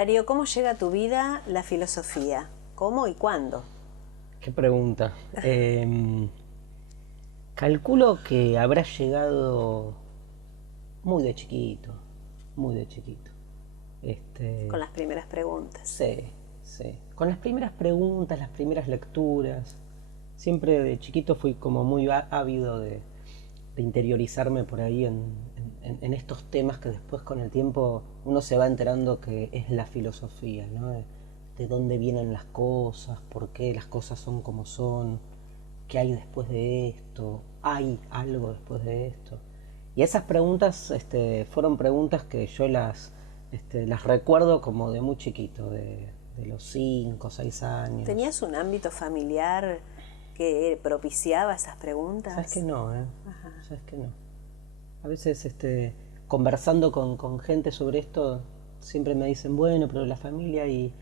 Darío, ¿cómo llega a tu vida la filosofía? ¿Cómo y cuándo? Qué pregunta. Calculo que habrá llegado muy de chiquito, muy de chiquito. Con Este, las primeras preguntas. sí, sí. Con las primeras preguntas, las primeras lecturas. Siempre de chiquito fui como muy ávido de interiorizarme por ahí en estos temas que después con el tiempo uno se va enterando que es la filosofía, ¿no? De dónde vienen las cosas, por qué las cosas son como son, qué hay después de esto, hay algo después de esto. Y esas preguntas fueron preguntas que yo las recuerdo como de muy chiquito, de los 5 o 6 años. ¿Tenías un ámbito familiar que propiciaba esas Sabes que preguntas? no, ¿eh? Ajá. Sabes que no. A veces conversando con gente sobre esto, siempre me dicen, bueno, pero la familia y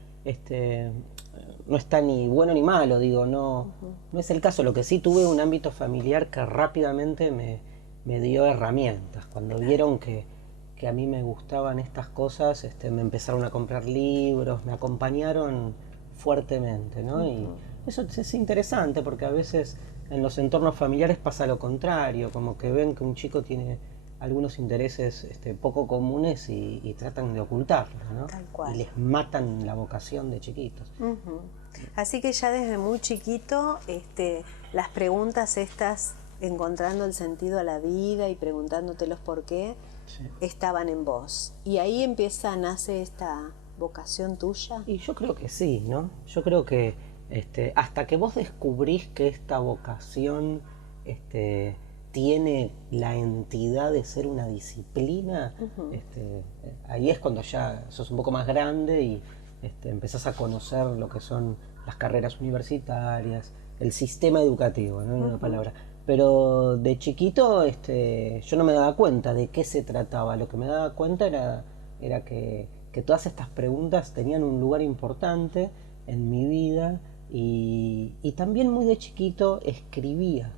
no está ni bueno ni malo, digo, no, no es el caso. Lo que sí tuve un ámbito familiar que rápidamente me dio herramientas. Cuando Claro. vieron que a mí me gustaban estas cosas, me empezaron a comprar libros, me acompañaron fuertemente, ¿no? Y eso es interesante porque a veces en los entornos familiares pasa lo contrario, como que ven que un chico tiene algunos intereses poco comunes y tratan de ocultarlo, ¿no? Tal Y cual. les matan la vocación de chiquitos. Ujú. Así que ya desde muy chiquito, las preguntas estas, encontrando el sentido a la vida y preguntándote los por qué, Sí. estaban en vos. Y ahí nace esta vocación tuya. Y yo creo que sí, ¿no? Yo creo que hasta que vos descubrís que esta vocación este, tiene la entidad de ser una disciplina, ahí es cuando ya sos un poco más grande y empezás a conocer lo que son las carreras universitarias, el sistema educativo, ¿no? En una palabra. Pero de chiquito yo no me daba cuenta de qué se trataba. Lo que me daba cuenta era que todas estas preguntas tenían un lugar importante en mi vida y también muy de chiquito escribía.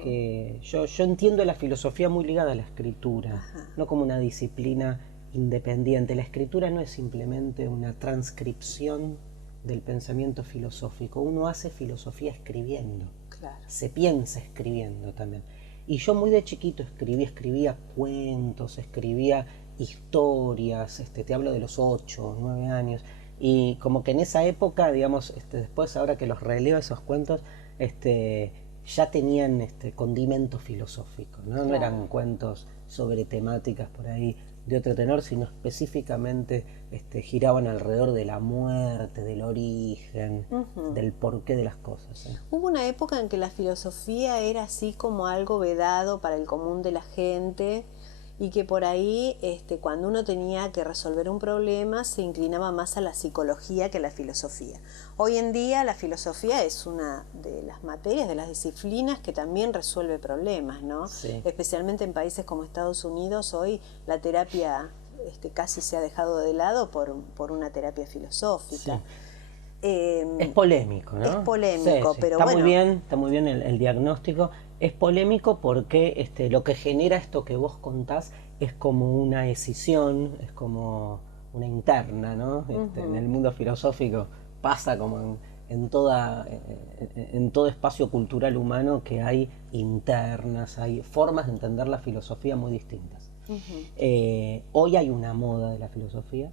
Que yo entiendo la filosofía muy ligada a la escritura, Ajá. no como una disciplina independiente. La escritura no es simplemente una transcripción del pensamiento filosófico. Uno hace filosofía escribiendo, Claro. se piensa escribiendo también. Y yo muy de chiquito escribía cuentos, escribía historias, te hablo de los 8 o 9 años, y como que en esa época, digamos, después ahora que los releo esos cuentos, ya tenían condimento filosófico, ¿no? No Claro. eran cuentos sobre temáticas por ahí de otro tenor, sino específicamente giraban alrededor de la muerte, del origen, del porqué de las cosas, ¿eh? Hubo una época en que la filosofía era así como algo vedado para el común de la gente y que por ahí cuando uno tenía que resolver un problema se inclinaba más a la psicología que a la filosofía. Hoy en día la filosofía es una de las materias, de las disciplinas que también resuelve problemas, ¿no? Sí. Especialmente en países como Estados Unidos hoy la terapia casi se ha dejado de lado por una terapia filosófica. Sí. Es polémico, Es ¿no? Sí, polémico, sí. pero bueno. Está muy bien el diagnóstico. Es polémico porque lo que genera esto que vos contás es como una escisión, es como una interna, ¿no? En el mundo filosófico pasa como en todo espacio cultural humano que hay internas, hay formas de entender la filosofía muy distintas. Hoy hay una moda de la filosofía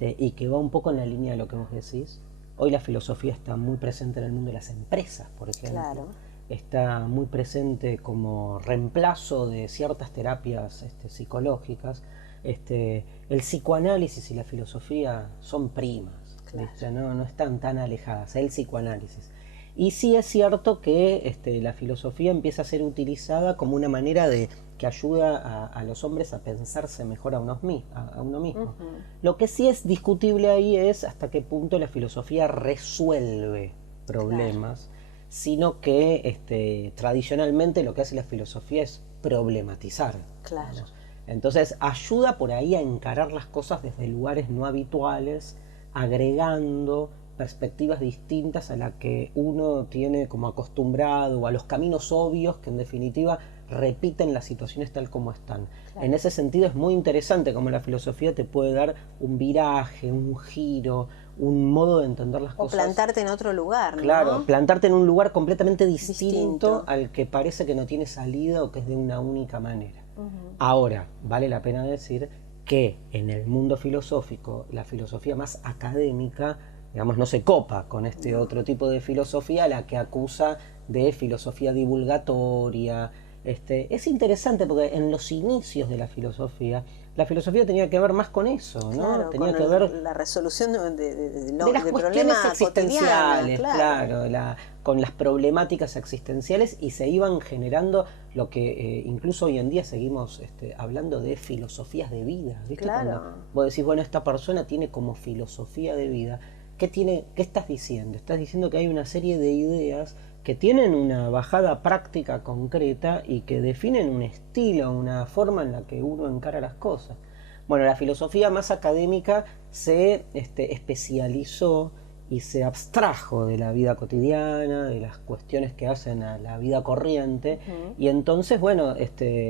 y que va un poco en la línea de lo que vos decís. Hoy la filosofía está muy presente en el mundo de las empresas, por ejemplo. Claro. Está muy presente como reemplazo de ciertas terapias psicológicas. El psicoanálisis y la filosofía son primas, Claro. ¿viste? No, no están tan alejadas, el psicoanálisis. Y sí es cierto que la filosofía empieza a ser utilizada como una manera de que ayuda a los hombres a pensarse mejor a uno mismo. Lo que sí es discutible ahí es hasta qué punto la filosofía resuelve problemas, claro, sino que tradicionalmente lo que hace la filosofía es problematizar. Claro. Digamos. Entonces ayuda por ahí a encarar las cosas desde lugares no habituales, agregando perspectivas distintas a la que uno tiene como acostumbrado o a los caminos obvios que en definitiva repiten las situaciones tal como están. Claro. En ese sentido es muy interesante cómo la filosofía te puede dar un viraje, un giro, un modo de entender las cosas. O plantarte en otro lugar, ¿no? Claro, plantarte en un lugar completamente distinto al que parece que no tiene salida o que es de una única manera. Ahora, vale la pena decir que en el mundo filosófico, la filosofía más académica, digamos, no se copa con este otro tipo de filosofía, la que acusa de filosofía divulgatoria. Es interesante porque en los inicios de la filosofía tenía que ver más con eso, ¿no? Claro, tenía con que ver la resolución de las de cuestiones problemas existenciales, cotidianos, claro, con las problemáticas existenciales, y se iban generando lo que incluso hoy en día seguimos hablando de filosofías de vida, ¿viste? Claro. Cuando vos decís, bueno, esta persona tiene como filosofía de vida, ¿qué estás diciendo? Estás diciendo que hay una serie de ideas que tienen una bajada práctica concreta y que definen un estilo, una forma en la que uno encara las cosas. Bueno, la filosofía más académica se especializó y se abstrajo de la vida cotidiana, de las cuestiones que hacen a la vida corriente, y entonces, bueno,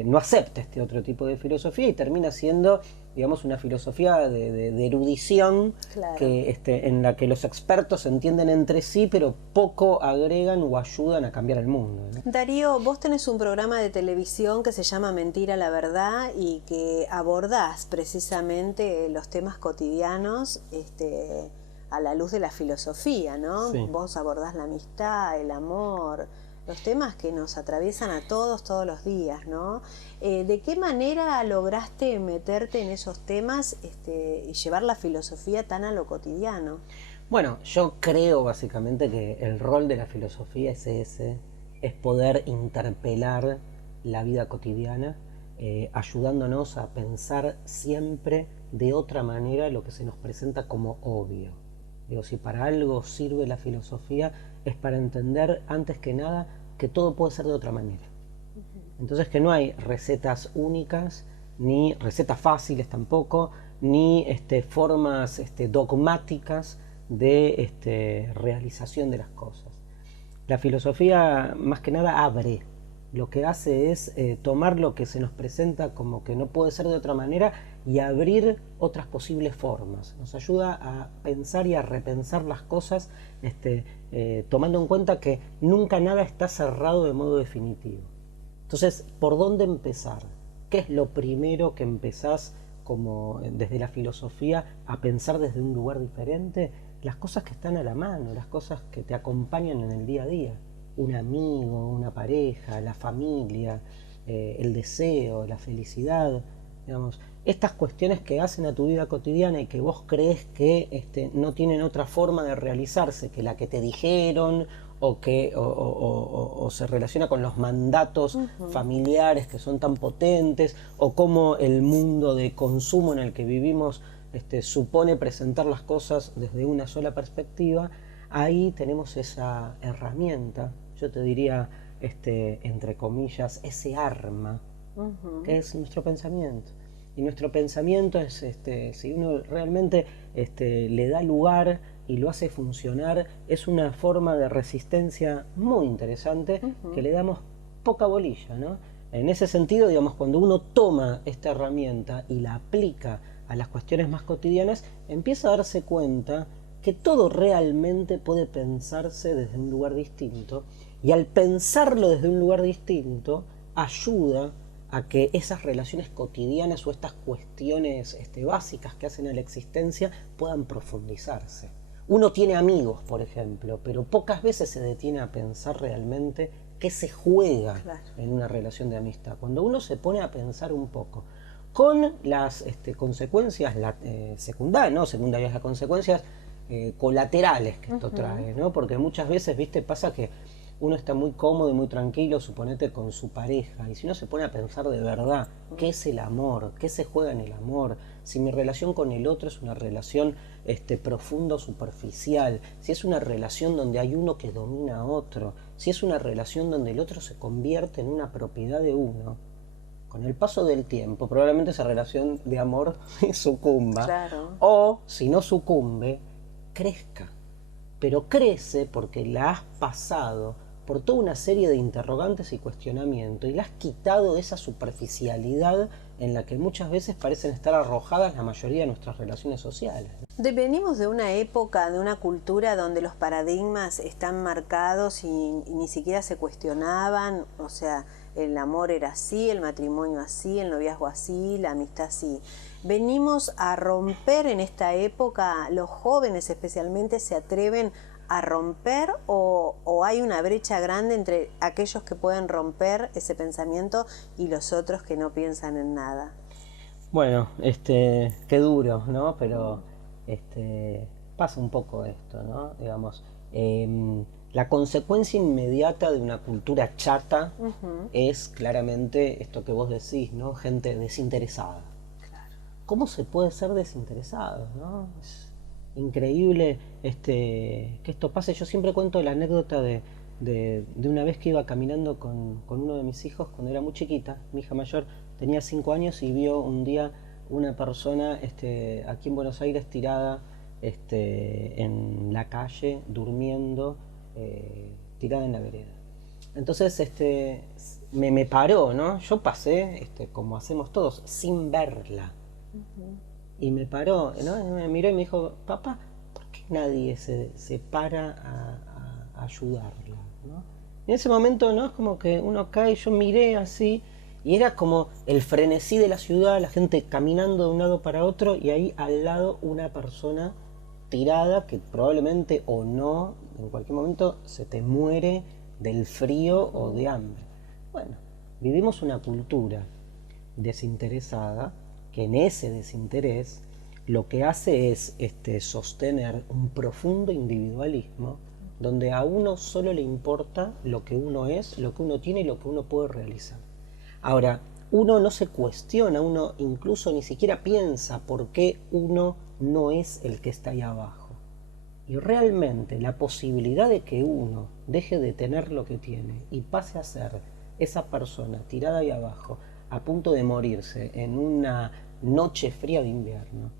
no acepta este otro tipo de filosofía y termina siendo, digamos, una filosofía de erudición, Claro. que, en la que los expertos se entienden entre sí, pero poco agregan o ayudan a cambiar el mundo, ¿no? Darío, vos tenés un programa de televisión que se llama Mentira la Verdad y que abordás precisamente los temas cotidianos a la luz de la filosofía, ¿no? Sí. Vos abordás la amistad, el amor, los temas que nos atraviesan a todos los días, ¿no? ¿De qué manera lograste meterte en esos temas y llevar la filosofía tan a lo cotidiano? Bueno, yo creo básicamente que el rol de la filosofía es ese, es poder interpelar la vida cotidiana, ayudándonos a pensar siempre de otra manera lo que se nos presenta como obvio. Digo, si para algo sirve la filosofía es para entender antes que nada que todo puede ser de otra manera. Entonces que no hay recetas únicas, ni recetas fáciles tampoco, ni formas dogmáticas de realización de las cosas. La filosofía más que nada abre, lo que hace es tomar lo que se nos presenta como que no puede ser de otra manera y abrir otras posibles formas. Nos ayuda a pensar y a repensar las cosas tomando en cuenta que nunca nada está cerrado de modo definitivo. Entonces, ¿por dónde empezar? ¿Qué es lo primero que empezás como desde la filosofía a pensar desde un lugar diferente? Las cosas que están a la mano, las cosas que te acompañan en el día a día. Un amigo, una pareja, la familia, el deseo, la felicidad, digamos, estas cuestiones que hacen a tu vida cotidiana y que vos crees que no tienen otra forma de realizarse que la que te dijeron o se relaciona con los mandatos familiares que son tan potentes, o cómo el mundo de consumo en el que vivimos supone presentar las cosas desde una sola perspectiva. Ahí tenemos esa herramienta, yo te diría, entre comillas, ese arma, que es nuestro pensamiento. Y nuestro pensamiento es, si uno realmente le da lugar y lo hace funcionar, es una forma de resistencia muy interesante que le damos poca bolilla, ¿no? En ese sentido, digamos, cuando uno toma esta herramienta y la aplica a las cuestiones más cotidianas, empieza a darse cuenta que todo realmente puede pensarse desde un lugar distinto, y al pensarlo desde un lugar distinto ayuda a que esas relaciones cotidianas o estas cuestiones básicas que hacen a la existencia puedan profundizarse. Uno tiene amigos, por ejemplo, pero pocas veces se detiene a pensar realmente qué se juega en una relación de amistad. Cuando uno se pone a pensar un poco, con las consecuencias secundarias, no secundarias, las consecuencias colaterales que esto trae, ¿no? Porque muchas veces, viste, pasa que uno está muy cómodo y muy tranquilo, suponete, con su pareja, y si uno se pone a pensar de verdad qué es el amor, qué se juega en el amor, si mi relación con el otro es una relación profunda o superficial, si es una relación donde hay uno que domina a otro, si es una relación donde el otro se convierte en una propiedad de uno, con el paso del tiempo probablemente esa relación de amor sucumba, Claro. o si no sucumbe, crezca. Pero crece porque la has pasado por toda una serie de interrogantes y cuestionamientos, y le has quitado esa superficialidad en la que muchas veces parecen estar arrojadas la mayoría de nuestras relaciones sociales. Venimos de una época, de una cultura donde los paradigmas están marcados y ni siquiera se cuestionaban, o sea, el amor era así, el matrimonio así, el noviazgo así, la amistad así. Venimos a romper en esta época, los jóvenes especialmente se atreven a romper o hay una brecha grande entre aquellos que pueden romper ese pensamiento y los otros que no piensan en nada. Bueno, qué duro, ¿no? Pero pasa un poco esto, ¿no? Digamos, la consecuencia inmediata de una cultura chata es claramente esto que vos decís, ¿no? Gente desinteresada. ¿Cómo se puede ser desinteresado, no? Es increíble que esto pase. Yo siempre cuento la anécdota de una vez que iba caminando con uno de mis hijos cuando era muy chiquita. Mi hija mayor tenía 5 años y vio un día una persona aquí en Buenos Aires tirada en la calle, durmiendo, tirada en la vereda. Entonces me paró, ¿no? Yo pasé, como hacemos todos, sin verla. Y me paró, ¿no? Y me miró y me dijo, papá, ¿por qué nadie se para a ayudarla, ¿no? En ese momento, ¿no? Es como que uno cae, yo miré así, y era como el frenesí de la ciudad, la gente caminando de un lado para otro, y ahí al lado una persona tirada que probablemente o no, en cualquier momento se te muere del frío o de hambre. Bueno, vivimos una cultura desinteresada que en ese desinterés lo que hace es sostener un profundo individualismo donde a uno solo le importa lo que uno es, lo que uno tiene y lo que uno puede realizar. Ahora, uno no se cuestiona, uno incluso ni siquiera piensa por qué uno no es el que está ahí abajo. Y realmente la posibilidad de que uno deje de tener lo que tiene y pase a ser esa persona tirada ahí abajo, a punto de morirse en una noche fría de invierno,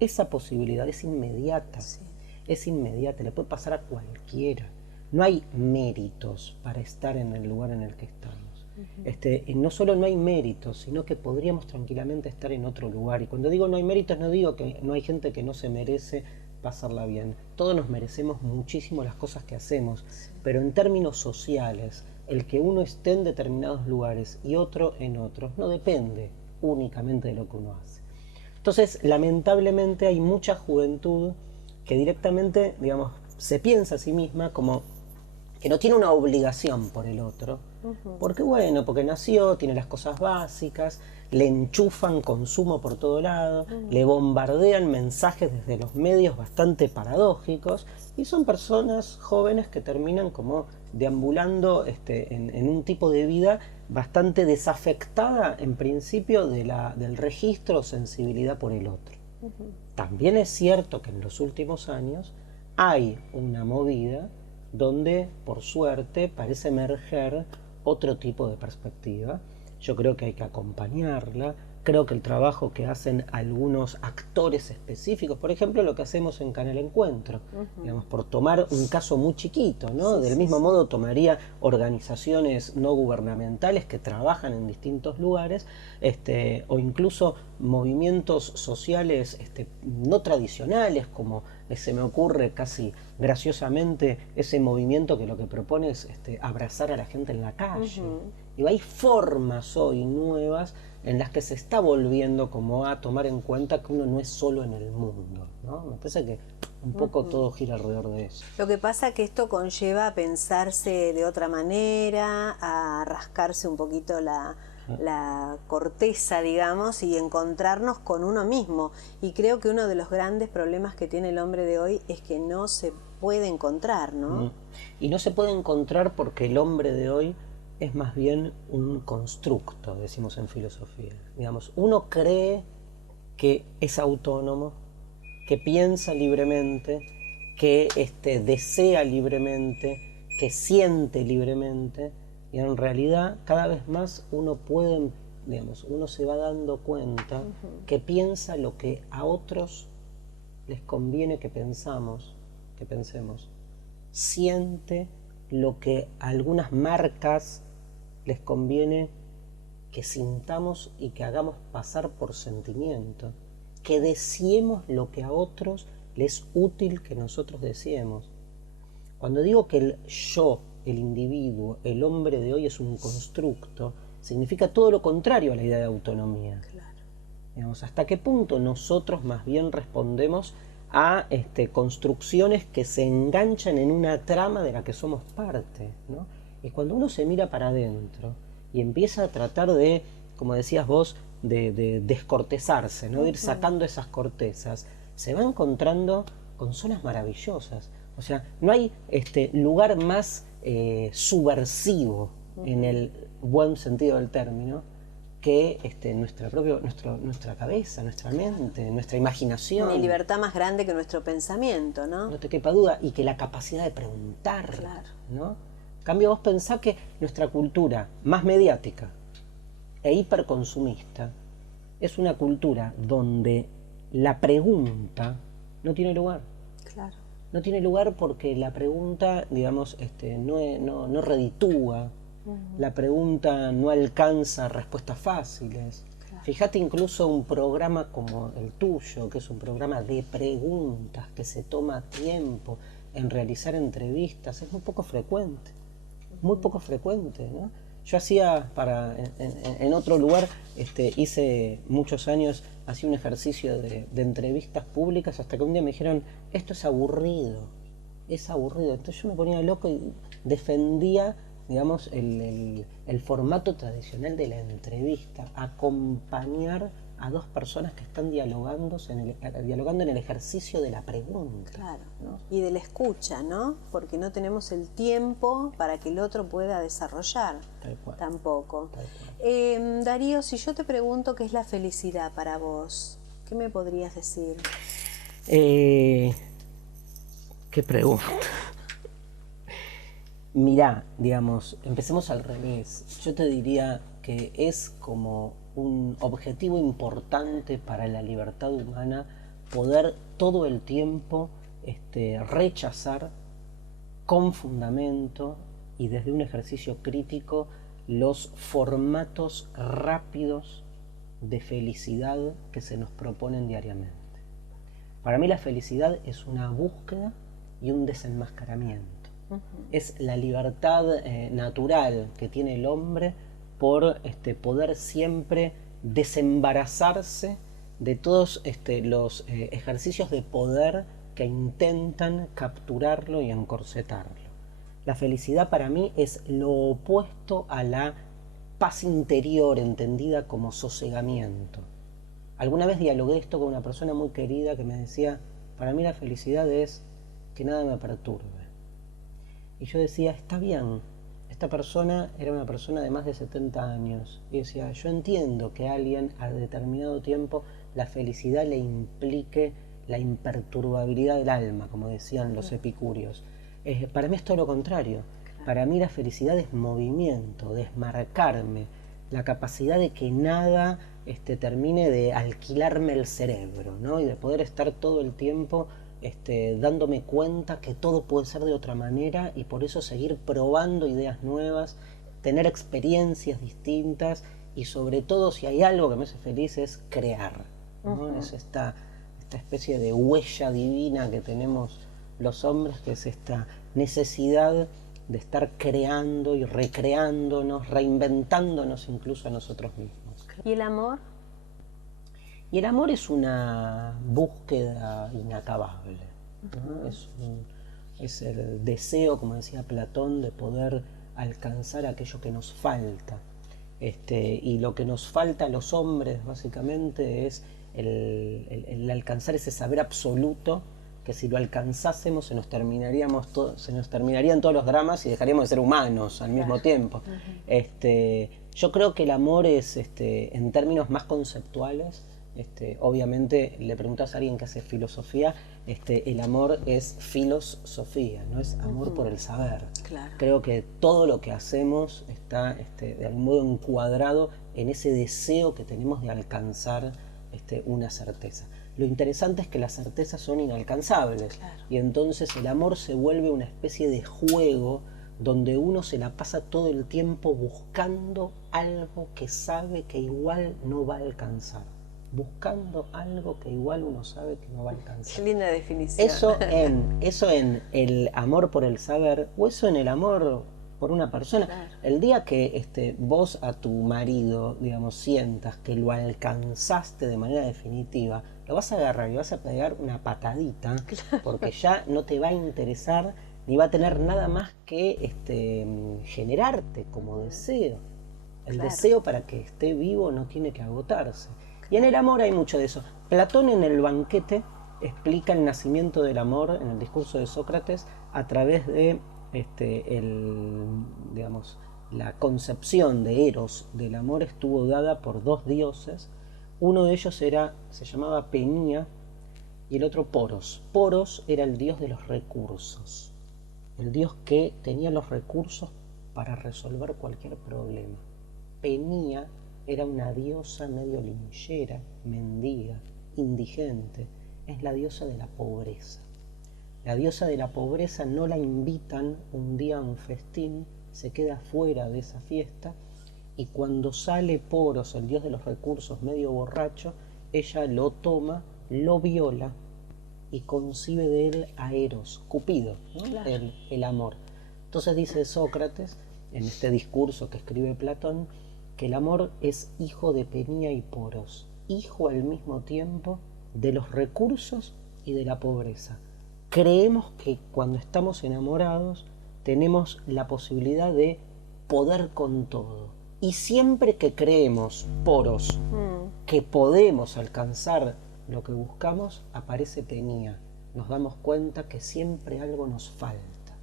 esa posibilidad es inmediata. Sí. Es inmediata, le puede pasar a cualquiera. No hay méritos para estar en el lugar en el que estamos. No solo no hay méritos, sino que podríamos tranquilamente estar en otro lugar. Y cuando digo no hay méritos, no digo que no hay gente que no se merece pasarla bien. Todos nos merecemos muchísimo las cosas que hacemos, sí. Pero en términos sociales, el que uno esté en determinados lugares y otro en otros no depende únicamente de lo que uno hace. Entonces, lamentablemente hay mucha juventud que directamente, digamos, se piensa a sí misma como que no tiene una obligación por el otro, porque bueno, porque nació, tiene las cosas básicas, le enchufan consumo por todo lado, le bombardean mensajes desde los medios bastante paradójicos, y son personas jóvenes que terminan como deambulando en un tipo de vida bastante desafectada en principio del registro o sensibilidad por el otro. También es cierto que en los últimos años hay una movida donde, por suerte, parece emerger otro tipo de perspectiva. Yo creo que hay que acompañarla. Creo que el trabajo que hacen algunos actores específicos, por ejemplo, lo que hacemos en Canal Encuentro, digamos, por tomar un caso muy chiquito, ¿no? Sí, del mismo modo tomaría organizaciones no gubernamentales que trabajan en distintos lugares, o incluso movimientos sociales no tradicionales, como se me ocurre casi graciosamente ese movimiento que lo que propone es abrazar a la gente en la calle. Y hay formas hoy nuevas en las que se está volviendo como a tomar en cuenta que uno no es solo en el mundo, ¿no? Me parece que un poco todo gira alrededor de eso. Lo que pasa es que esto conlleva a pensarse de otra manera, a rascarse un poquito la corteza, digamos, y encontrarnos con uno mismo. Y creo que uno de los grandes problemas que tiene el hombre de hoy es que no se puede encontrar, ¿no? Y no se puede encontrar porque el hombre de hoy es más bien un constructo, decimos en filosofía. Digamos, uno cree que es autónomo, que piensa libremente, que desea libremente, que siente libremente, y en realidad cada vez más uno puede, digamos, uno se va dando cuenta que piensa lo que a otros les conviene que pensemos, siente lo que a algunas marcas les conviene que sintamos y que hagamos pasar por sentimiento, que deseemos lo que a otros les es útil que nosotros deseemos. Cuando digo que el yo, el individuo, el hombre de hoy es un constructo, significa todo lo contrario a la idea de autonomía. Claro. Digamos, ¿hasta qué punto nosotros más bien respondemos a construcciones que se enganchan en una trama de la que somos parte, ¿no? Y cuando uno se mira para adentro y empieza a tratar de, como decías vos, de descortezarse, ¿no? De ir sacando esas cortezas, se va encontrando con zonas maravillosas. O sea, no hay lugar más subversivo en el buen sentido del término que nuestra cabeza, nuestra mente, nuestra imaginación. Una libertad más grande que nuestro pensamiento, ¿no? No te quepa duda, y que la capacidad de preguntar, claro, ¿no? En cambio, vos pensás que nuestra cultura más mediática e hiperconsumista es una cultura donde la pregunta no tiene lugar. Claro. No tiene lugar porque la pregunta, digamos, no reditúa. La pregunta no alcanza respuestas fáciles. Claro. Fíjate incluso un programa como el tuyo, que es un programa de preguntas, que se toma tiempo en realizar entrevistas, es muy poco frecuente. Muy poco frecuente, ¿no? Yo hacía en otro lugar, hice muchos años, hacía un ejercicio de entrevistas públicas hasta que un día me dijeron, esto es aburrido. Entonces yo me ponía loco y defendía, digamos, el formato tradicional de la entrevista, acompañar a dos personas que están dialogando en el ejercicio de la pregunta. Claro, ¿no? Y de la escucha, ¿no? Porque no tenemos el tiempo para que el otro pueda desarrollar. Tal cual. Tampoco. Tal cual. Darío, si yo te pregunto qué es la felicidad para vos, ¿qué me podrías decir? ¿Qué pregunta? Mirá, digamos, empecemos al revés. Yo te diría que es como un objetivo importante para la libertad humana poder todo el tiempo rechazar con fundamento y desde un ejercicio crítico los formatos rápidos de felicidad que se nos proponen diariamente. Para mí la felicidad es una búsqueda y un desenmascaramiento. Es la libertad natural que tiene el hombre por poder siempre desembarazarse de todos los ejercicios de poder que intentan capturarlo y encorsetarlo. La felicidad para mí es lo opuesto a la paz interior entendida como sosegamiento. Alguna vez dialogué esto con una persona muy querida que me decía, para mí la felicidad es que nada me perturbe. Y yo decía, está bien, esta persona era una persona de más de 70 años. Y decía, yo entiendo que a alguien a determinado tiempo la felicidad le implique la imperturbabilidad del alma, como decían los epicúreos. Para mí es todo lo contrario. Para mí la felicidad es movimiento, desmarcarme, la capacidad de que nada termine de alquilarme el cerebro, ¿no? Y de poder estar todo el tiempo dándome cuenta que todo puede ser de otra manera y por eso seguir probando ideas nuevas, tener experiencias distintas y sobre todo si hay algo que me hace feliz es crear, ¿no? Es esta especie de huella divina que tenemos los hombres, que es esta necesidad de estar creando y recreándonos, reinventándonos incluso a nosotros mismos. ¿Y el amor? Y el amor es una búsqueda inacabable, ¿no? Es el deseo, como decía Platón, de poder alcanzar aquello que nos falta. Y lo que nos falta a los hombres, básicamente, es el alcanzar ese saber absoluto, que si lo alcanzásemos se nos terminarían todos los dramas y dejaríamos de ser humanos al mismo tiempo. Yo creo que el amor es, en términos más conceptuales, obviamente le preguntas a alguien que hace filosofía, el amor es filosofía, no es amor por el saber. Claro. Creo que todo lo que hacemos está de algún modo encuadrado en ese deseo que tenemos de alcanzar una certeza. Lo interesante es que las certezas son inalcanzables, claro. Y entonces el amor se vuelve una especie de juego donde uno se la pasa todo el tiempo buscando algo que sabe que igual no va a alcanzar. Buscando algo que igual uno sabe que no va a alcanzar. Qué linda definición. Eso en el amor por el saber, o eso en el amor por una persona. Claro. El día que vos a tu marido, digamos, sientas que lo alcanzaste de manera definitiva, lo vas a agarrar y vas a pegar una patadita, claro, porque ya no te va a interesar ni va a tener nada más que generarte como deseo. El claro, deseo para que esté vivo no tiene que agotarse. Y en el amor hay mucho de eso. Platón en el Banquete explica el nacimiento del amor en el discurso de Sócrates a través de digamos, la concepción de Eros del amor estuvo dada por dos dioses. Uno de ellos se llamaba Penía y el otro Poros. Poros era el dios de los recursos, el dios que tenía los recursos para resolver cualquier problema. Penía era una diosa medio linchera, mendiga, indigente. Es la diosa de la pobreza. La diosa de la pobreza no la invitan un día a un festín, se queda fuera de esa fiesta y cuando sale Poros, el dios de los recursos, medio borracho, ella lo toma, lo viola y concibe de él a Eros, Cupido, ¿no? Claro. El amor. Entonces dice Sócrates, en este discurso que escribe Platón, que el amor es hijo de Penía y Poros, hijo al mismo tiempo de los recursos y de la pobreza. Creemos que cuando estamos enamorados tenemos la posibilidad de poder con todo. Y siempre que creemos, Poros, que podemos alcanzar lo que buscamos, aparece Penía. Nos damos cuenta que siempre algo nos falta.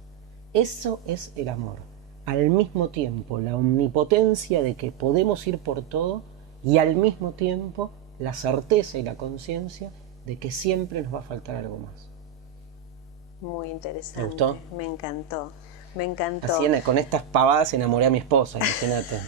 Eso es el amor. Al mismo tiempo, la omnipotencia de que podemos ir por todo y al mismo tiempo la certeza y la conciencia de que siempre nos va a faltar algo más. Muy interesante. ¿Te gustó? Me encantó. Me encantó. Así con estas pavadas enamoré a mi esposa, imagínate.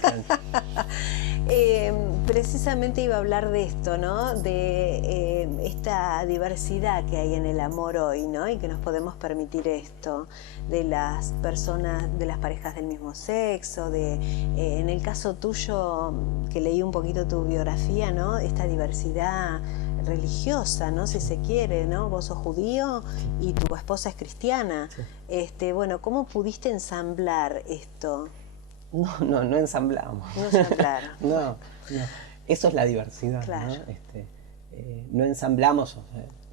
Precisamente iba a hablar de esto, ¿no? De esta diversidad que hay en el amor hoy, ¿no? Y que nos podemos permitir esto, de las personas, de las parejas del mismo sexo, en el caso tuyo, que leí un poquito tu biografía, ¿no? Esta diversidad religiosa, ¿no? Si se quiere, ¿no? Vos sos judío y tu esposa es cristiana. Sí. Bueno, ¿cómo pudiste ensamblar esto? No ensamblamos. No ensamblaron. No. Eso es la diversidad, claro. ¿No? No ensamblamos,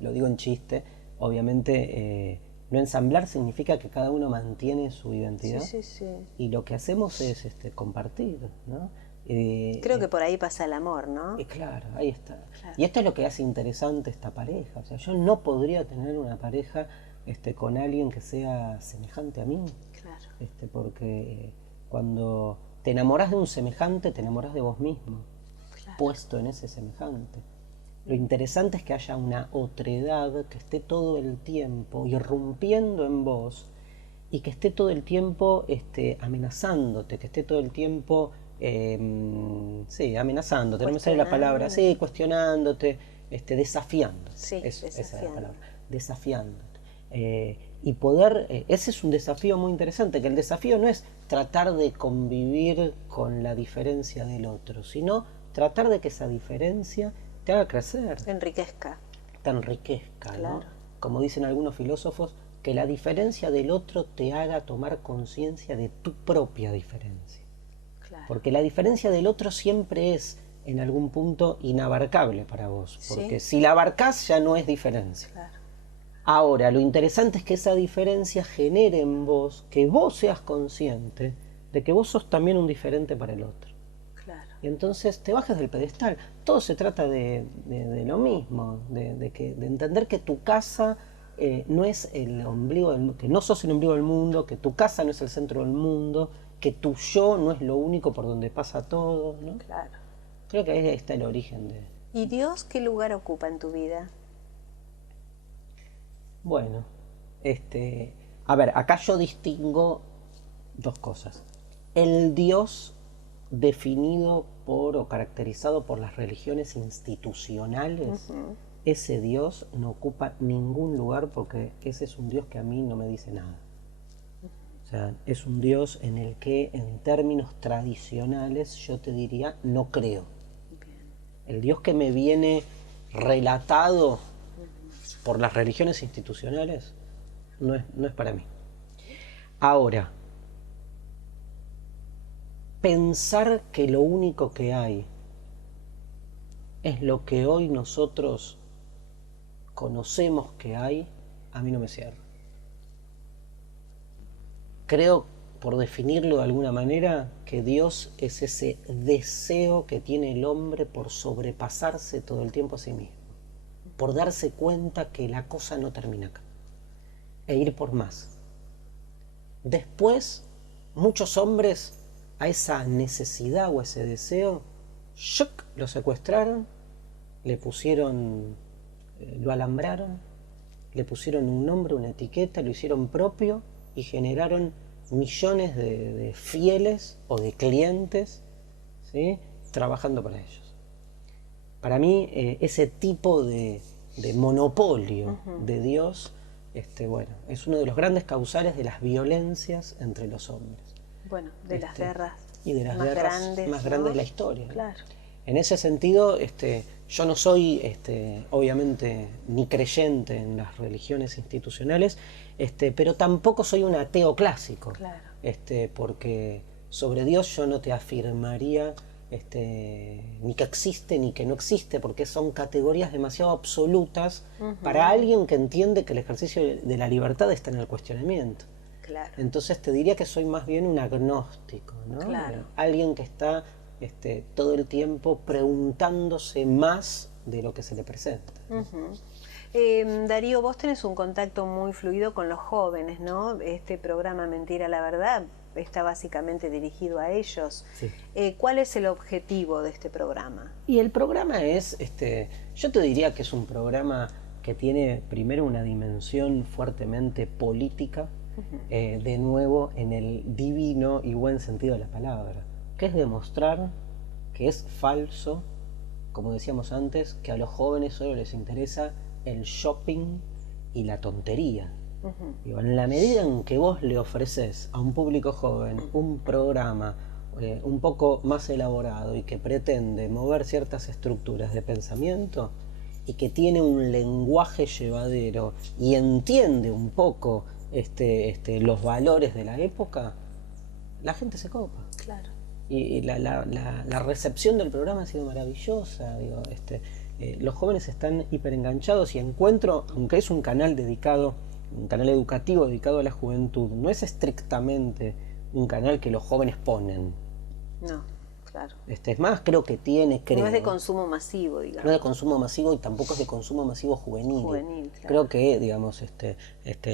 lo digo en chiste, obviamente no ensamblar significa que cada uno mantiene su identidad. Sí. Y lo que hacemos es compartir, ¿no? Creo que por ahí pasa el amor, ¿no? Claro, ahí está. Claro. Y esto es lo que hace interesante esta pareja. O sea, yo no podría tener una pareja con alguien que sea semejante a mí. Claro. Porque cuando te enamorás de un semejante, te enamorás de vos mismo, claro, puesto en ese semejante. Lo interesante es que haya una otredad que esté todo el tiempo irrumpiendo en vos y que esté todo el tiempo amenazándote, que esté todo el tiempo amenazándote, no me sale la palabra, cuestionándote, desafiándote. Sí, esa es la palabra, desafiándote. Y poder, ese es un desafío muy interesante, que el desafío no es tratar de convivir con la diferencia del otro, sino tratar de que esa diferencia te haga crecer. Te enriquezca. Te enriquezca, claro, ¿no? Como dicen algunos filósofos, que la diferencia del otro te haga tomar conciencia de tu propia diferencia. Claro. Porque la diferencia del otro siempre es, en algún punto, inabarcable para vos. Porque si la abarcás ya no es diferencia. Claro. Ahora, lo interesante es que esa diferencia genere en vos, que vos seas consciente de que vos sos también un diferente para el otro. Claro. Y entonces te bajas del pedestal. Todo se trata de lo mismo, de entender que tu casa no es el ombligo del mundo, que no sos el ombligo del mundo, que tu casa no es el centro del mundo, que tu yo no es lo único por donde pasa todo, ¿no? Claro. Creo que ahí está el origen de... ¿Y Dios qué lugar ocupa en tu vida? Bueno, a ver, acá yo distingo dos cosas. El Dios definido por o caracterizado por las religiones institucionales, ese Dios no ocupa ningún lugar porque ese es un Dios que a mí no me dice nada. O sea, es un Dios en el que en términos tradicionales yo te diría no creo. El Dios que me viene relatado por las religiones institucionales no es para mí. Ahora, pensar que lo único que hay es lo que hoy nosotros conocemos que hay, a mí no me cierra. Creo, por definirlo de alguna manera, que Dios es ese deseo que tiene el hombre por sobrepasarse todo el tiempo a sí mismo, por darse cuenta que la cosa no termina acá, e ir por más. Después, muchos hombres a esa necesidad o a ese deseo, ¡shuc!, lo secuestraron, le pusieron, lo alambraron, le pusieron un nombre, una etiqueta, lo hicieron propio y generaron millones de fieles o de clientes, ¿sí?, trabajando para ellos. Para mí, ese tipo de monopolio de Dios, bueno, es uno de los grandes causales de las violencias entre los hombres. Bueno, de las guerras y de las más guerras grandes, más ¿no?, grandes de la historia. Claro. En ese sentido, yo no soy, obviamente, ni creyente en las religiones institucionales, pero tampoco soy un ateo clásico. Claro. Porque sobre Dios yo no te afirmaría ni que existe ni que no existe, porque son categorías demasiado absolutas para alguien que entiende que el ejercicio de la libertad está en el cuestionamiento. Claro. Entonces te diría que soy más bien un agnóstico, ¿no? Claro. Alguien que está todo el tiempo preguntándose más de lo que se le presenta. Darío, vos tenés un contacto muy fluido con los jóvenes, ¿no? Este programa Mentira la Verdad está básicamente dirigido a ellos. Sí. ¿Cuál es el objetivo de este programa? Y el programa es, yo te diría que es un programa que tiene primero una dimensión fuertemente política, de nuevo en el divino y buen sentido de la palabra, que es demostrar que es falso, como decíamos antes, que a los jóvenes solo les interesa el shopping y la tontería. Digo, en la medida en que vos le ofreces a un público joven un programa un poco más elaborado y que pretende mover ciertas estructuras de pensamiento y que tiene un lenguaje llevadero y entiende un poco los valores de la época, la gente se copa. Claro. Y la recepción del programa ha sido maravillosa. Digo, los jóvenes están hiperenganchados y encuentro, aunque es un canal dedicado, un canal educativo dedicado a la juventud, no es estrictamente un canal que los jóvenes ponen. No, claro. Es más, creo que tiene, no es de consumo masivo, digamos. No es de consumo masivo y tampoco es de consumo masivo juvenil. Claro. Creo que, digamos,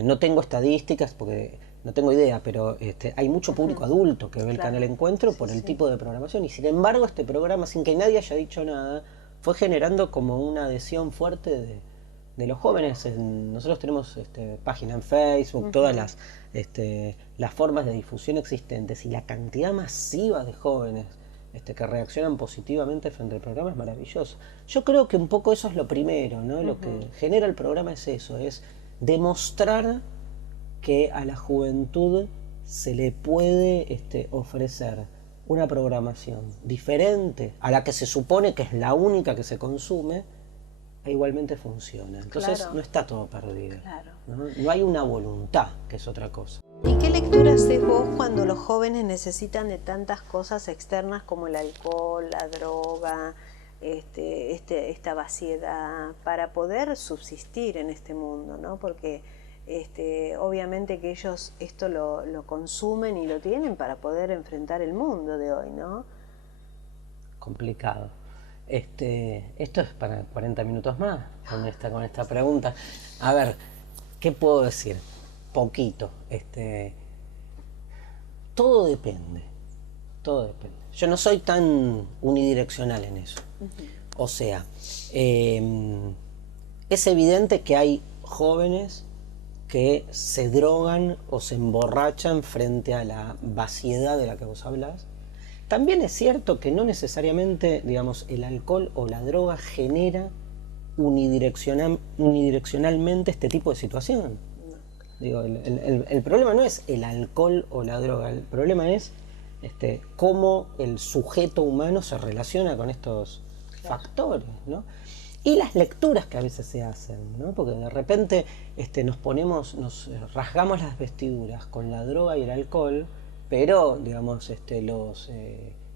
no tengo estadísticas porque no tengo idea, pero hay mucho público adulto que ve el canal Encuentro por el tipo de programación, y sin embargo este programa, sin que nadie haya dicho nada, fue generando como una adhesión fuerte de los jóvenes. Nosotros tenemos página en Facebook, todas las formas de difusión existentes, y la cantidad masiva de jóvenes que reaccionan positivamente frente al programa es maravilloso. Yo creo que un poco eso es lo primero, ¿no? Lo que genera el programa es eso, es demostrar que a la juventud se le puede ofrecer una programación diferente a la que se supone que es la única que se consume, e igualmente funciona. Entonces no está todo perdido. Claro. No hay una voluntad, que es otra cosa. ¿Y qué lectura haces vos cuando los jóvenes necesitan de tantas cosas externas como el alcohol, la droga, esta vaciedad, para poder subsistir en este mundo, ¿no? Porque obviamente que ellos esto lo consumen y lo tienen para poder enfrentar el mundo de hoy, ¿no? Complicado. Esto es para 40 minutos más con esta pregunta. A ver, ¿qué puedo decir? Poquito. Todo depende. Yo no soy tan unidireccional en eso. O sea, es evidente que hay jóvenes que se drogan o se emborrachan frente a la vaciedad de la que vos hablás. También es cierto que no necesariamente, digamos, el alcohol o la droga genera unidireccionalmente este tipo de situación. Digo, el problema no es el alcohol o la droga, el problema es cómo el sujeto humano se relaciona con estos factores, ¿no? Y las lecturas que a veces se hacen, ¿no? Porque de repente nos rasgamos las vestiduras con la droga y el alcohol, pero digamos los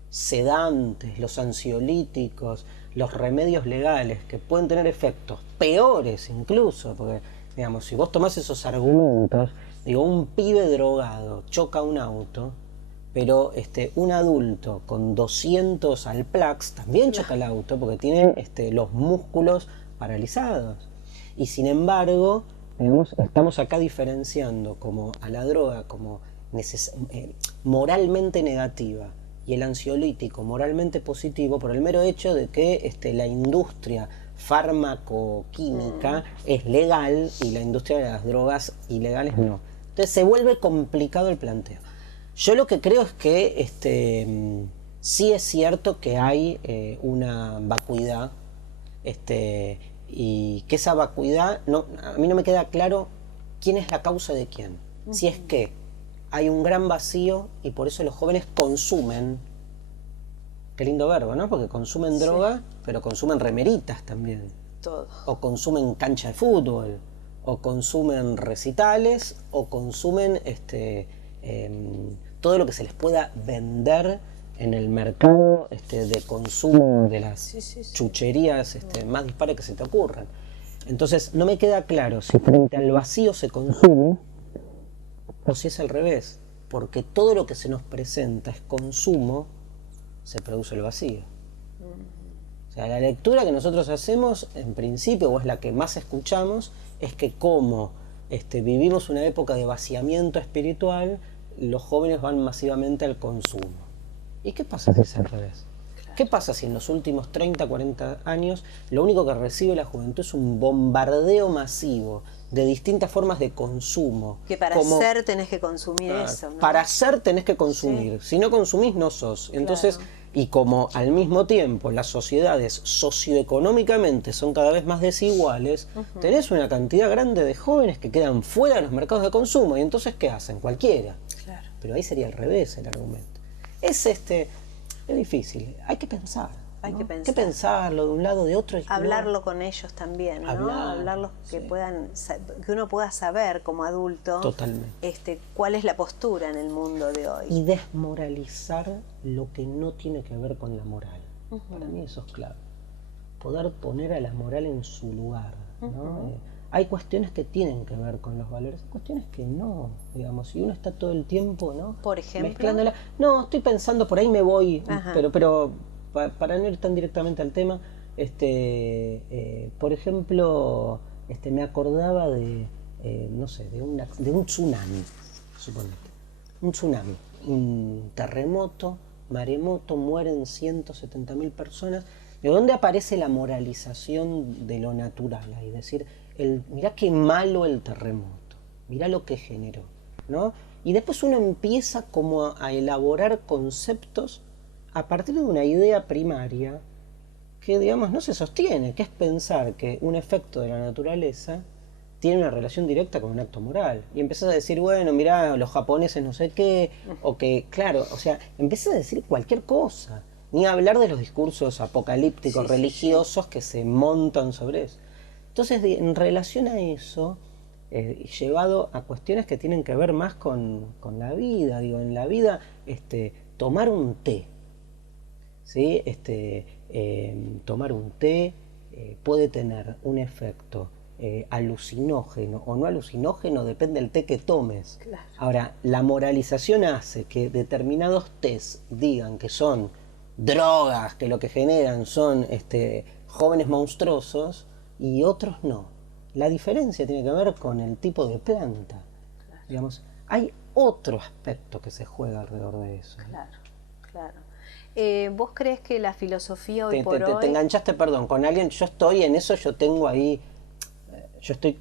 sedantes, los ansiolíticos, los remedios legales que pueden tener efectos peores incluso, porque digamos, si vos tomás esos argumentos, digo, un pibe drogado choca un auto, pero un adulto con 200 Alplax también choca el auto porque tiene los músculos paralizados. Y sin embargo, digamos, estamos acá diferenciando como a la droga como moralmente negativa y el ansiolítico moralmente positivo por el mero hecho de que la industria farmacoquímica es legal y la industria de las drogas ilegales no. Entonces se vuelve complicado el planteo. Yo lo que creo es que sí es cierto que hay una vacuidad y que esa vacuidad, a mí no me queda claro quién es la causa de quién. Si es que hay un gran vacío y por eso los jóvenes consumen, qué lindo verbo, ¿no? Porque consumen droga, pero consumen remeritas también. Todo. O consumen cancha de fútbol, o consumen recitales, o consumen todo lo que se les pueda vender en el mercado de consumo de las chucherías más dispares que se te ocurran. Entonces no me queda claro si frente al vacío se consume o si es al revés, porque todo lo que se nos presenta es consumo, se produce el vacío. O sea, la lectura que nosotros hacemos, en principio, o es la que más escuchamos, es que como vivimos una época de vaciamiento espiritual, los jóvenes van masivamente al consumo. ¿Y qué pasa si es al revés? ¿Qué pasa si en los últimos 30, 40 años lo único que recibe la juventud es un bombardeo masivo de distintas formas de consumo? Que para ser tenés que consumir eso, ¿no? Para ser tenés que consumir. Si no consumís, no sos. Entonces, y como al mismo tiempo las sociedades socioeconómicamente son cada vez más desiguales, tenés una cantidad grande de jóvenes que quedan fuera de los mercados de consumo. Y entonces, ¿qué hacen? Cualquiera. Claro. Pero ahí sería al revés el argumento. Es difícil, hay que pensar. Hay que pensarlo de un lado, de otro. Hablarlo con ellos también, ¿no? Hablarlos que que uno pueda saber como adulto. Totalmente. Cuál es la postura en el mundo de hoy. Y desmoralizar lo que no tiene que ver con la moral. Para mí eso es clave. Poder poner a la moral en su lugar, ¿no? Hay cuestiones que tienen que ver con los valores, hay cuestiones que no, digamos, si uno está todo el tiempo, ¿no? Por ejemplo. Mezclándola. No, estoy pensando, por ahí me voy, pero para no ir tan directamente al tema, por ejemplo, me acordaba de, no sé, de un tsunami, suponete. Un tsunami, un terremoto, maremoto, mueren 170.000 personas. ¿De dónde aparece la moralización de lo natural? Es decir, mirá qué malo el terremoto, mirá lo que generó, ¿no? Y después uno empieza como a elaborar conceptos a partir de una idea primaria que, digamos, no se sostiene, que es pensar que un efecto de la naturaleza tiene una relación directa con un acto moral. Y empezás a decir, bueno, mirá, los japoneses no sé qué, o que, claro, o sea, empezás a decir cualquier cosa. Ni hablar de los discursos apocalípticos religiosos que se montan sobre eso. Entonces, en relación a eso, llevado a cuestiones que tienen que ver más con la vida, digo, en la vida, tomar un té, ¿sí? Tomar un té puede tener un efecto alucinógeno o no alucinógeno, depende del té que tomes. Claro. Ahora, la moralización hace que determinados tés digan que son drogas, que lo que generan son jóvenes monstruosos y otros no. La diferencia tiene que ver con el tipo de planta. Claro. Digamos, hay otro aspecto que se juega alrededor de eso. Claro, claro. ¿Vos crees que la filosofía hoy por hoy... Te enganchaste, perdón, con alguien, yo estoy en eso, yo tengo ahí, yo estoy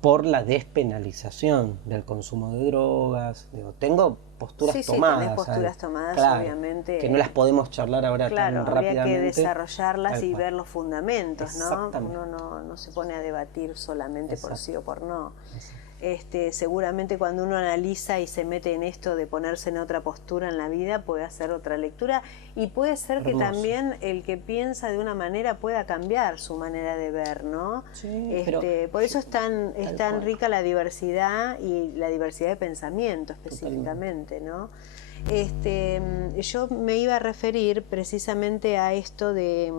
por la despenalización del consumo de drogas, digo, tengo posturas tomadas. Sí, tenés posturas tomadas, claro, obviamente. Que no las podemos charlar ahora tan rápidamente. Claro, habría que desarrollarlas y ver los fundamentos, ¿no? Uno no se pone a debatir solamente por sí o por no. seguramente cuando uno analiza y se mete en esto de ponerse en otra postura en la vida, puede hacer otra lectura y puede ser que también el que piensa de una manera pueda cambiar su manera de ver, ¿no? Sí, por eso es tan rica la diversidad y la diversidad de pensamiento específicamente, ¿no? Yo me iba a referir precisamente a esto de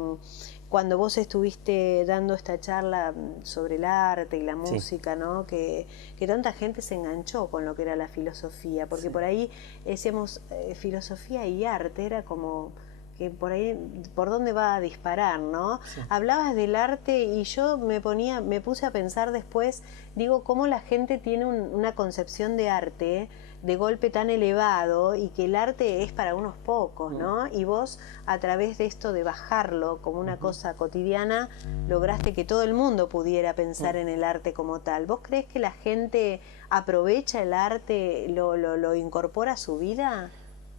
cuando vos estuviste dando esta charla sobre el arte y la música, ¿no? Que tanta gente se enganchó con lo que era la filosofía, porque por ahí decíamos filosofía y arte, era como que por ahí, ¿por dónde va a disparar, no? Sí. Hablabas del arte y yo me puse a pensar después, digo, cómo la gente tiene una concepción de arte de golpe tan elevado y que el arte es para unos pocos, ¿no? Y vos, a través de esto de bajarlo como una cosa cotidiana, lograste que todo el mundo pudiera pensar en el arte como tal. ¿Vos crees que la gente aprovecha el arte, lo incorpora a su vida?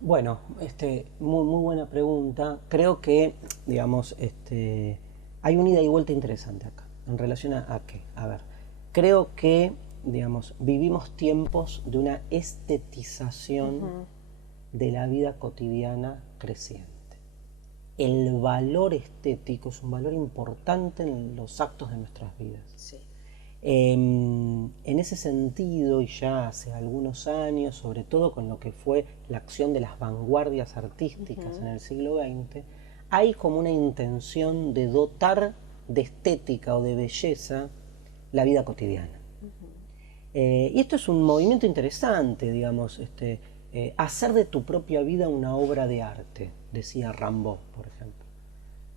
Bueno, muy buena pregunta. Creo que, digamos, hay una ida y vuelta interesante acá. ¿En relación a qué? A ver, creo que, digamos, vivimos tiempos de una estetización de la vida cotidiana creciente. El valor estético es un valor importante en los actos de nuestras vidas. Sí. En ese sentido, y ya hace algunos años, sobre todo con lo que fue la acción de las vanguardias artísticas en el siglo XX, hay como una intención de dotar de estética o de belleza la vida cotidiana. Y esto es un movimiento interesante, digamos, hacer de tu propia vida una obra de arte, decía Rimbaud, por ejemplo.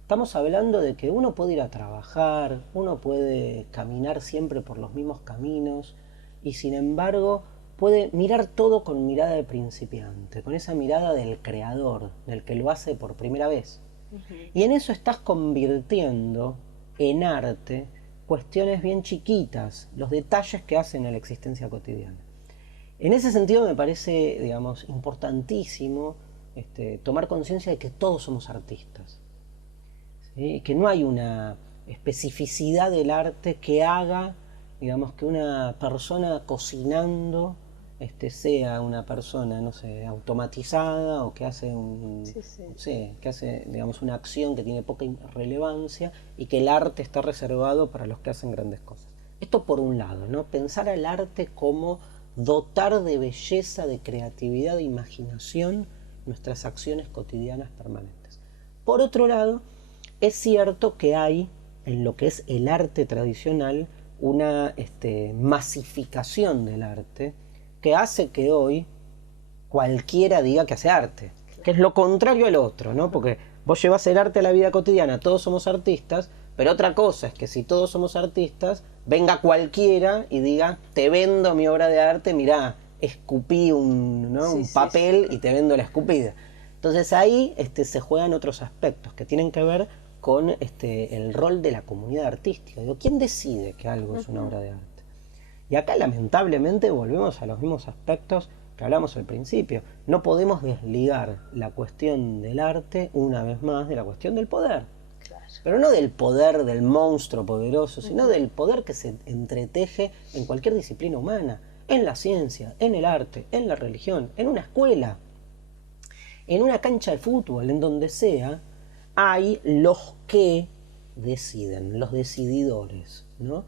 Estamos hablando de que uno puede ir a trabajar, uno puede caminar siempre por los mismos caminos y sin embargo puede mirar todo con mirada de principiante, con esa mirada del creador, del que lo hace por primera vez. Y en eso estás convirtiendo en arte cuestiones bien chiquitas, los detalles que hacen a la existencia cotidiana. En ese sentido me parece, digamos, importantísimo tomar conciencia de que todos somos artistas. ¿Sí? Que no hay una especificidad del arte que haga, digamos, que una persona cocinando sea una persona, no sé, automatizada o que hace no sé, que hace, digamos, una acción que tiene poca relevancia y que el arte está reservado para los que hacen grandes cosas. Esto por un lado, ¿no? Pensar al arte como dotar de belleza, de creatividad, de imaginación nuestras acciones cotidianas permanentes. Por otro lado, es cierto que hay, en lo que es el arte tradicional, una masificación del arte que hace que hoy cualquiera diga que hace arte, que es lo contrario al otro, ¿no? Porque vos llevas el arte a la vida cotidiana, todos somos artistas, pero otra cosa es que si todos somos artistas, venga cualquiera y diga, te vendo mi obra de arte, mirá, escupí un papel y te vendo la escupida. Entonces ahí se juegan otros aspectos que tienen que ver con el rol de la comunidad artística. Digo, ¿quién decide que algo es una obra de arte? Y acá lamentablemente volvemos a los mismos aspectos que hablamos al principio. No podemos desligar la cuestión del arte, una vez más, de la cuestión del poder. Claro. Pero no del poder del monstruo poderoso, sino del poder que se entreteje en cualquier disciplina humana, en la ciencia, en el arte, en la religión, en una escuela, en una cancha de fútbol, en donde sea, hay los que deciden, los decididores, ¿no?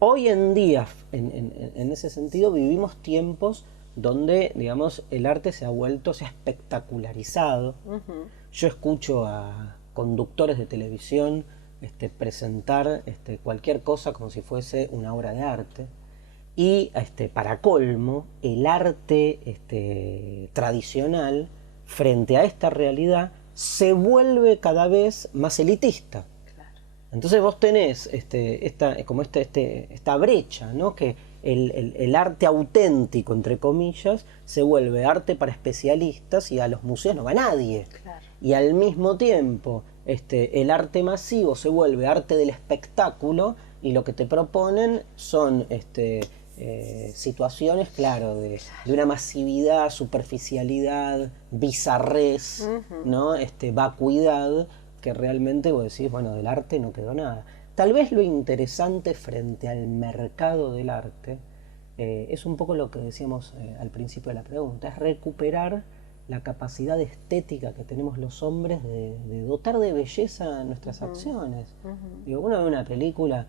Hoy en día, en ese sentido, vivimos tiempos donde, digamos, el arte se ha espectacularizado. Yo escucho a conductores de televisión presentar cualquier cosa como si fuese una obra de arte. Y para colmo, el arte tradicional, frente a esta realidad, se vuelve cada vez más elitista. Entonces vos tenés esta brecha, ¿no? Que el arte auténtico, entre comillas, se vuelve arte para especialistas y a los museos no va nadie. Claro. Y al mismo tiempo el arte masivo se vuelve arte del espectáculo y lo que te proponen son situaciones, claro, de una masividad, superficialidad, bizarrez, ¿no? Vacuidad, que realmente vos decís, bueno, del arte no quedó nada. Tal vez lo interesante frente al mercado del arte es un poco lo que decíamos al principio de la pregunta, es recuperar la capacidad estética que tenemos los hombres de dotar de belleza nuestras acciones. Digo, uno ve una película,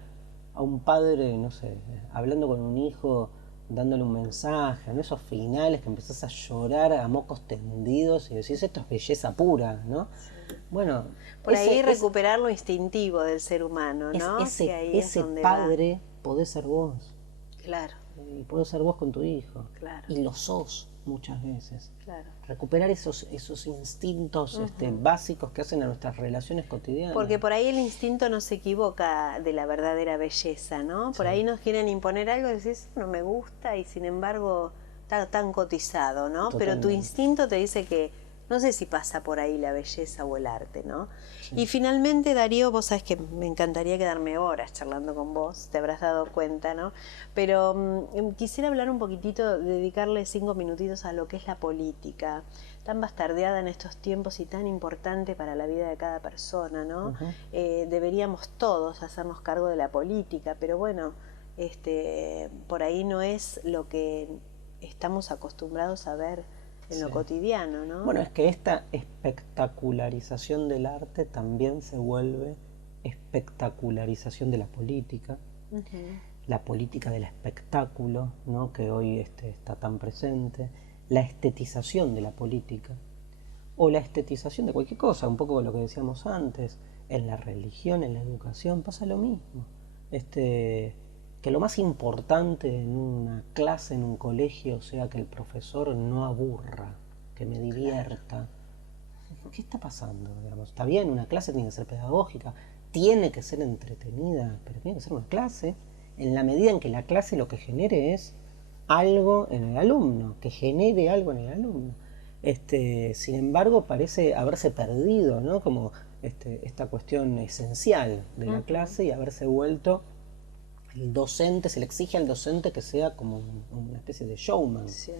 a un padre, no sé, hablando con un hijo, dándole un mensaje, en esos finales que empezás a llorar a mocos tendidos y decís, esto es belleza pura, ¿no? Sí. Bueno, por ahí recuperar lo instintivo del ser humano, ¿no? Ese padre podés ser vos. Claro. Y podés ser vos con tu hijo. Claro. Y lo sos muchas veces. Claro. Recuperar esos instintos básicos que hacen a nuestras relaciones cotidianas. Porque por ahí el instinto no se equivoca de la verdadera belleza, ¿no? Por ahí nos quieren imponer algo y decís, no me gusta, y sin embargo está tan cotizado, ¿no? Totalmente. Pero tu instinto te dice que no sé si pasa por ahí la belleza o el arte, ¿no? Sí. Y finalmente, Darío, vos sabés que me encantaría quedarme horas charlando con vos, te habrás dado cuenta, ¿no? Pero quisiera hablar un poquitito, dedicarle 5 minutitos a lo que es la política, tan bastardeada en estos tiempos y tan importante para la vida de cada persona, ¿no? Deberíamos todos hacernos cargo de la política, pero bueno, por ahí no es lo que estamos acostumbrados a ver en lo cotidiano, ¿no? Bueno, es que esta espectacularización del arte también se vuelve espectacularización de la política, la política del espectáculo, ¿no? Que hoy está tan presente, la estetización de la política, o la estetización de cualquier cosa, un poco lo que decíamos antes, en la religión, en la educación, pasa lo mismo. Que lo más importante en una clase, en un colegio, sea que el profesor no aburra, que me divierta. Claro. ¿Qué está pasando? Digamos, está bien, una clase tiene que ser pedagógica, tiene que ser entretenida, pero tiene que ser una clase en la medida en que la clase lo que genere es algo en el alumno, que genere algo en el alumno. Sin embargo, parece haberse perdido, ¿no? Como esta cuestión esencial de la clase y haberse vuelto el docente, se le exige al docente que sea como una especie de showman. Sí.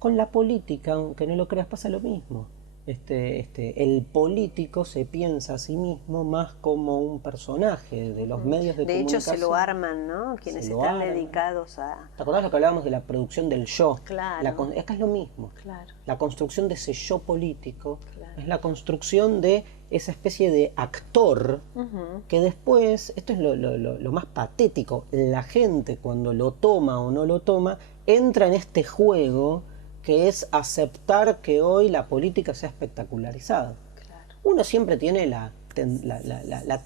Con la política, aunque no lo creas, pasa lo mismo. El político se piensa a sí mismo más como un personaje de los medios de comunicación. De hecho, se lo arman, ¿no? Quienes están dedicados a... ¿Te acordás lo que hablábamos de la producción del yo? Claro. Es que es lo mismo. Claro. La construcción de ese yo político es la construcción de esa especie de actor que después, esto es lo más patético, la gente cuando lo toma o no lo toma, entra en este juego que es aceptar que hoy la política sea espectacularizada. Claro. Uno siempre tiene la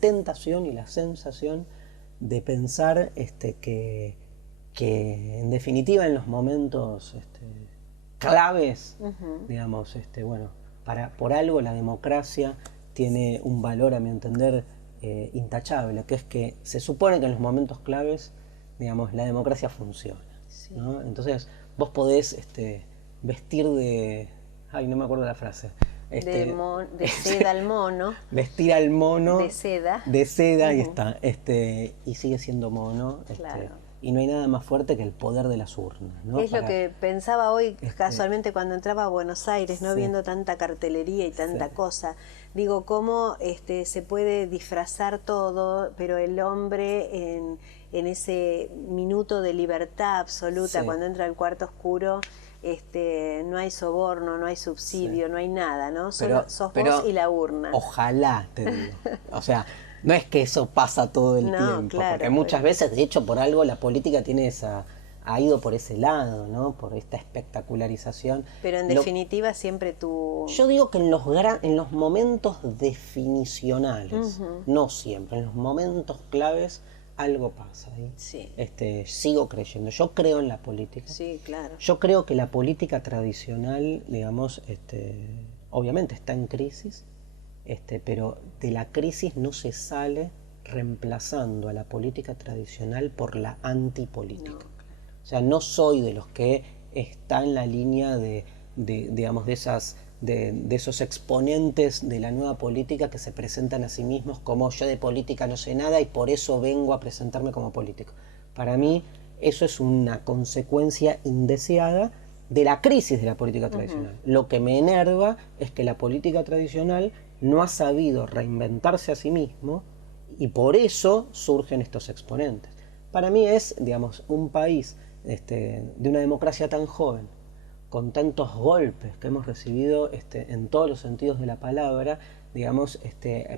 tentación y la sensación de pensar que en definitiva en los momentos claves, digamos, bueno, por algo la democracia tiene un valor, a mi entender, intachable, que es que se supone que en los momentos claves, digamos, la democracia funciona, sí. ¿No? Entonces vos podés vestir de... Ay, no me acuerdo la frase. De seda al mono. Vestir al mono. De seda. De seda, ahí está. Y sigue siendo mono. Claro. Y no hay nada más fuerte que el poder de las urnas, ¿no? Es lo que pensaba hoy casualmente cuando entraba a Buenos Aires, ¿no? Sí. Viendo tanta cartelería y tanta cosa. Digo, cómo se puede disfrazar todo, pero el hombre en ese minuto de libertad absoluta, sí. Cuando entra al cuarto oscuro, no hay soborno, no hay subsidio, sí. No hay nada, ¿no? Solo sos vos y la urna. Ojalá, te digo. O sea, no es que eso pasa todo el tiempo, claro, porque muchas veces, de hecho, por algo la política tiene ha ido por ese lado, ¿no? Por esta espectacularización. Pero en definitiva siempre tú... Yo digo que en los momentos definicionales, no siempre, en los momentos claves, algo pasa ahí. Sí. Sigo creyendo. Yo creo en la política. Sí, claro. Yo creo que la política tradicional, digamos, obviamente está en crisis, pero de la crisis no se sale reemplazando a la política tradicional por la antipolítica. No, claro. O sea, no soy de los que está en la línea digamos, de esos exponentes de la nueva política que se presentan a sí mismos como yo de política no sé nada y por eso vengo a presentarme como político. Para mí eso es una consecuencia indeseada de la crisis de la política tradicional. Lo que me enerva es que la política tradicional no ha sabido reinventarse a sí mismo y por eso surgen estos exponentes. Para mí es, digamos, un país de una democracia tan joven, con tantos golpes que hemos recibido en todos los sentidos de la palabra, digamos,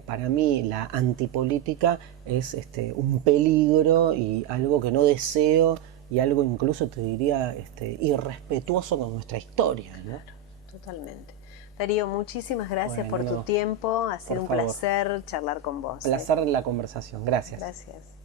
para mí la antipolítica es un peligro y algo que no deseo y algo incluso te diría irrespetuoso con nuestra historia, ¿no? Totalmente. Darío, muchísimas gracias por tu no, tiempo, ha sido un favor. placer charlar con vos. Placer la conversación, gracias. Gracias.